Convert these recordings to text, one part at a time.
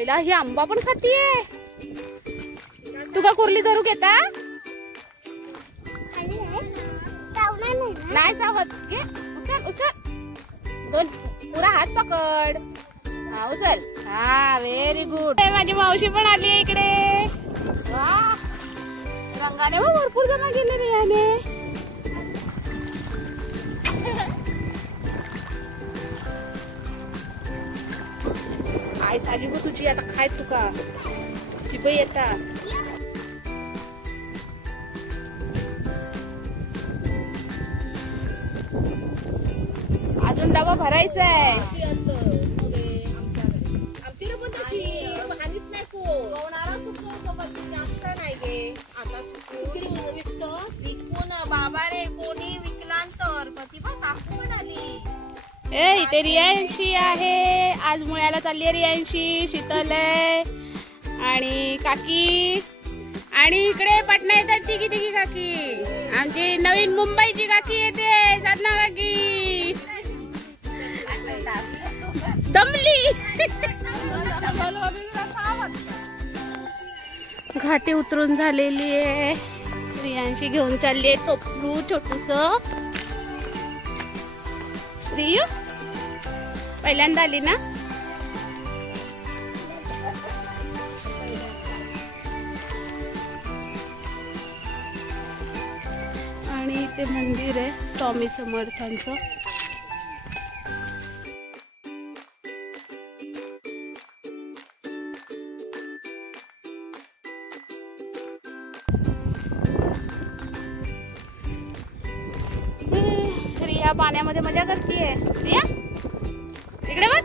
आईला ही आंबा पण खातीये. तुका कुर्ली धरू घेता नाही चावत घे. उचल उचल दोन पुरा हात पकड. हा उचल. हा व्हेरी गुड. माझी मावशी पण आली इकडे. वा रंगाने भरपूर जमा केले रे याने. आई साली गो तुझी आता खाय तुका ती बाई येता. अजून डबा भरायचा आहे. बाबा रे कोणी विकलांतर प्रतिभा काकू पण आली. ए इथे रियांशी आहे. आज मुळ्याला चालली आहे रियांशी. शीतल आहे आणि काकी आणि इकडे पटना येतात तिघी तिघी काकी. आमची नवीन मुंबईची काकी येते साधना काकी. दमली. घाटी उतरून झालेली आहे. रियांशी घेऊन चालली आहे टोपलू छोटूस. रियू पहिल्यांदा आली ना. आणि ते मंदिर आहे स्वामी समर्थांचं. रिया पाण्यामध्ये मजा करतीये. रिया इकडे बघ.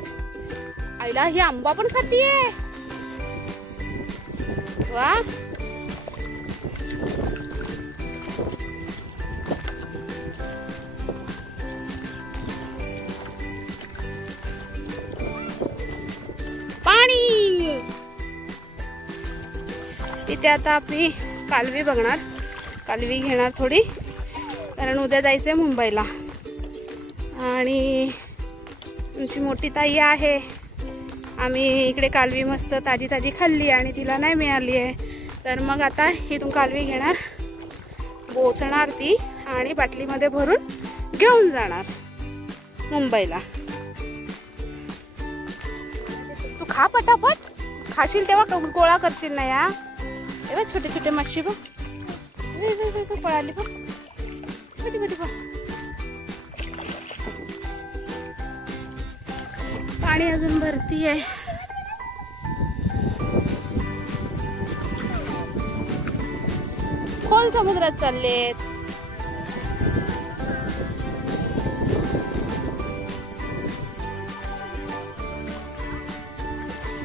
आईला ही आंबा पण खातीये. वा पाणी. इथे आता आपली कालवी बघणार. कालवी घेणार थोडी कारण उद्या जायचंय मुंबईला. आणि आमची मोठी ताई आहे. आम्ही इकडे कालवी मस्त ताजी ताजी खाल्ली आणि तिला नाही मिळाली आहे. तर मग आता इथून कालवी घेणार पोचणार ती आणि बाटलीमध्ये भरून घेऊन जाणार मुंबईला. तू खा पटापट. खाशील तेव्हा गोळा करशील ना. या तेव्हा छोटे छोटे माशी बघ पळाली बघ. पाणी अजून भरती आहे. खोल समुद्रात चाललेत.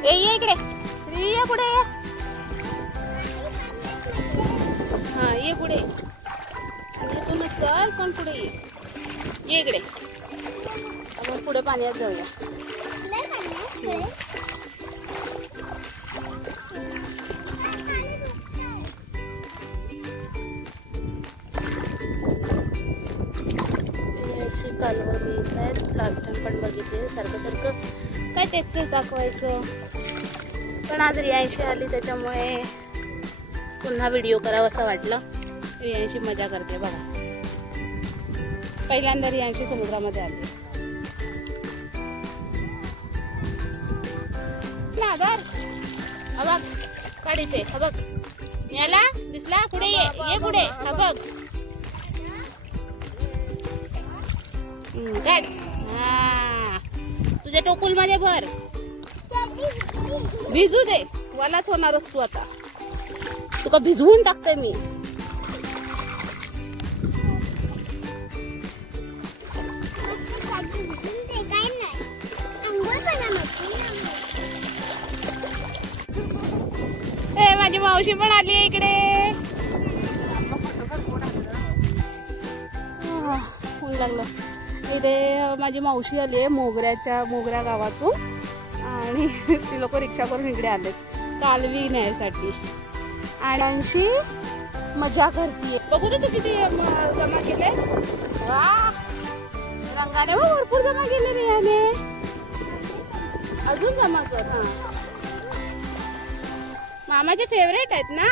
ये इकडे. ये पुढे ये. हा ये पुढे. तुम्ही चल पण पुढे ये इकडे. आपण पुढे पाण्यात जाऊया. कालवं येत आहेत. लास्ट टाइम पण बघितले. सारखं सारखं काय तेच दाखवायचं. पण आज रियांशी आली त्याच्यामुळे पुन्हा व्हिडिओ करावा असं वाटलं. रियांशी मजा करते बघा. पहिल्यांदा रियांशी समुद्रामध्ये आली. बघ काढीते. हा बघ याला दिसला. पुढे ये पुढे. हा बघ काढ. हा तुझ्या टोपूल मध्ये भर. भिजू दे. वालाच होणारच तू आता. तुका भिजवून टाकते मी. माझी मावशी पण आली आहे इकडे. ऊन लागलं. इथे माझी मावशी आली आहे मोगऱ्या गावातून. आणि ती लोक रिक्षा करून इकडे आलेत कालवी न्यायसाठी. आणि अंशी मजा करतीये. बघू दे तू किती जमा केले. वा रंगाने भरपूर जमा केले रे याने. अजून जमा कर. हा मामाचे फेवरेट आहेत ना.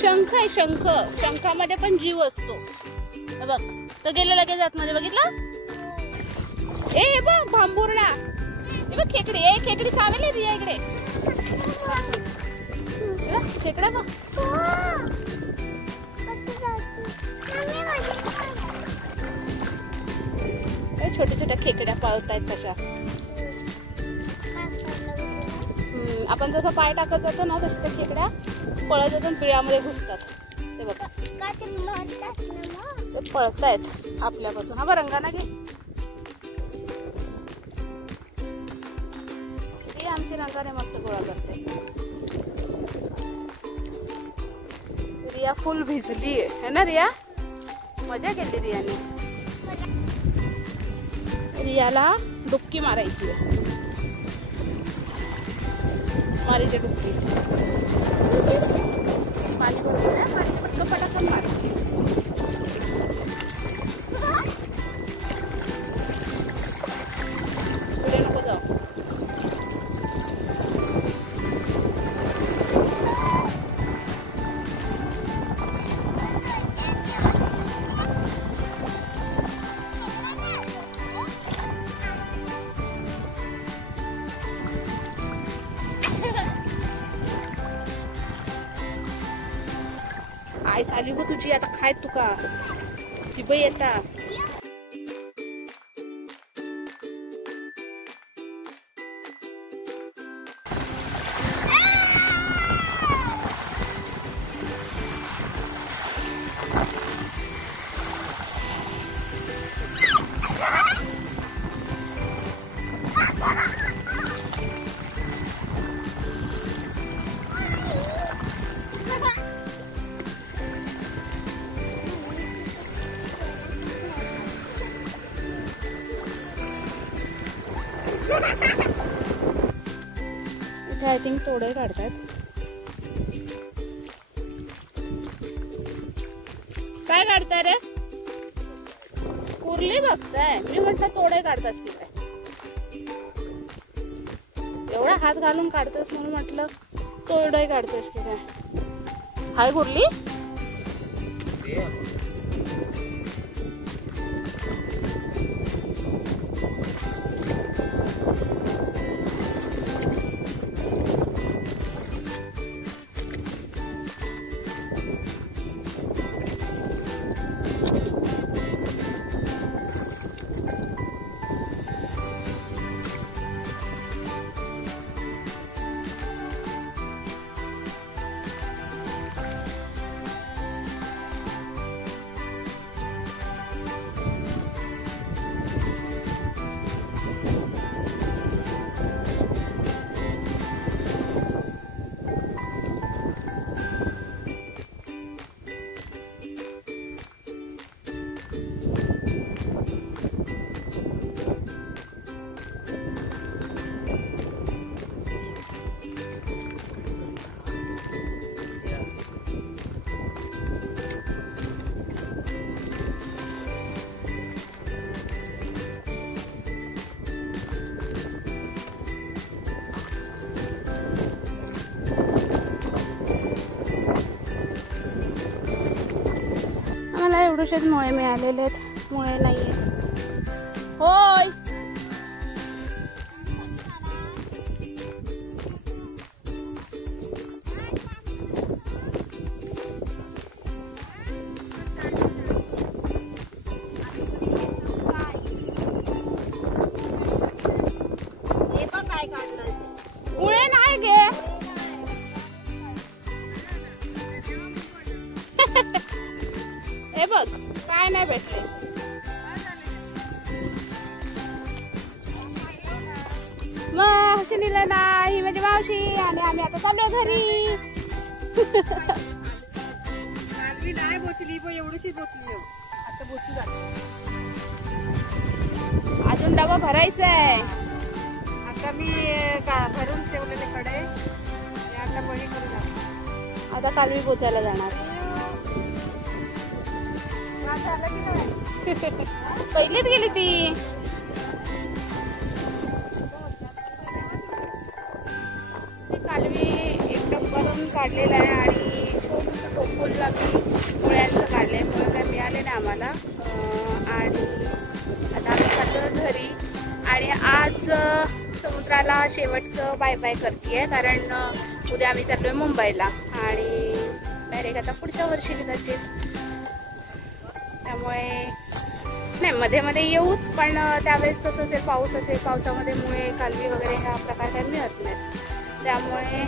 शंख आहे शंख. शंखामध्ये पण जीव असतो. बघ तो गेला लगेच आतमध्ये. बघितलं. हे बघ भांबुर्डा. हे बघ खेकडी. खेकडी चावली रिया इकडे. खेकडा बघ. छोट्या छोट्या खेकड्या पळतायत तशा. आपण जसं पाय टाकत जातो ना तशा त्या खेकड्या पळत जातो बिळामध्ये घुसतात. ते बघा ते पळतायत आपल्यापासून. हा बघ रंगाना घे. हे आमची रंगाने मस्त गोळा करते. रिया फुल भिजली आहे ना रिया. मजा केली रियाने. रियाला डुबकी मारायची आहे. मारीचे डुबकी. पाणी भरपूर आहे. पाणी पटकन पटकन मार. पुढे नको जाऊ. आई साली गो तुझी आता खाय तुका ती बाई येता. इथे आय थिंक तोडे काढतात. काय काढताय रे. कुर्ली बघताय. मी म्हटलं तोडे काढतास की काय. एवढा हात घालून काढतोस म्हणून म्हटलं तोडे काढतोस की काय. हाय कुर्ली. एवढेच मुळे मिळालेले आहेत. मुळे नाहीये. होय मुळे नाही गे. हे बघ काय नाही भेटले. मग सुनीला नाही म्हणजे मावशी आणि आम्ही आता चाललो घरी. नाही बोचली पण एवढीशी बोचली. आता बोचली झाली. अजून डबा भरायचा आहे. आता मी भरून ठेवलेले कडे आता बळी करून आता कालवी पोचायला जाणार. मासे आला की नाही? पहिलीच गेली ती. कालवी एक डब्बावरून काढलेला आहे आणि छोटंसं टोपोलला मी मुळ्यांचं काढलंय. मुळे काय मिळाले नाही आम्हाला. आणि आता आम्ही चाललो घरी. आणि आज समुद्राला शेवटचं बाय बाय करते कारण उद्या आम्ही चाललोय मुंबईला आणि डायरेक्ट आता पुढच्या वर्षी कदाचित. त्यामुळे नाही मध्ये मध्ये येऊच, पण त्यावेळेस कसं असेल पाऊस असेल, पावसामध्ये मुळे कालवी वगैरे हा प्रकार काही मिळत नाही. त्यामुळे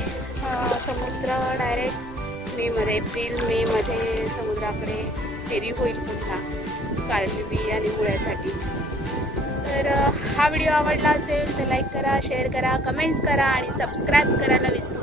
समुद्र डायरेक्ट एप्रिल मे मध्ये समुद्राकडे फेरी होईल पुन्हा कालवी आणि मुळ्यासाठी. तर हा व्हिडिओ आवडला असेल तर लाईक करा, शेअर करा, कमेंट्स करा आणि सबस्क्राईब करायला विसरू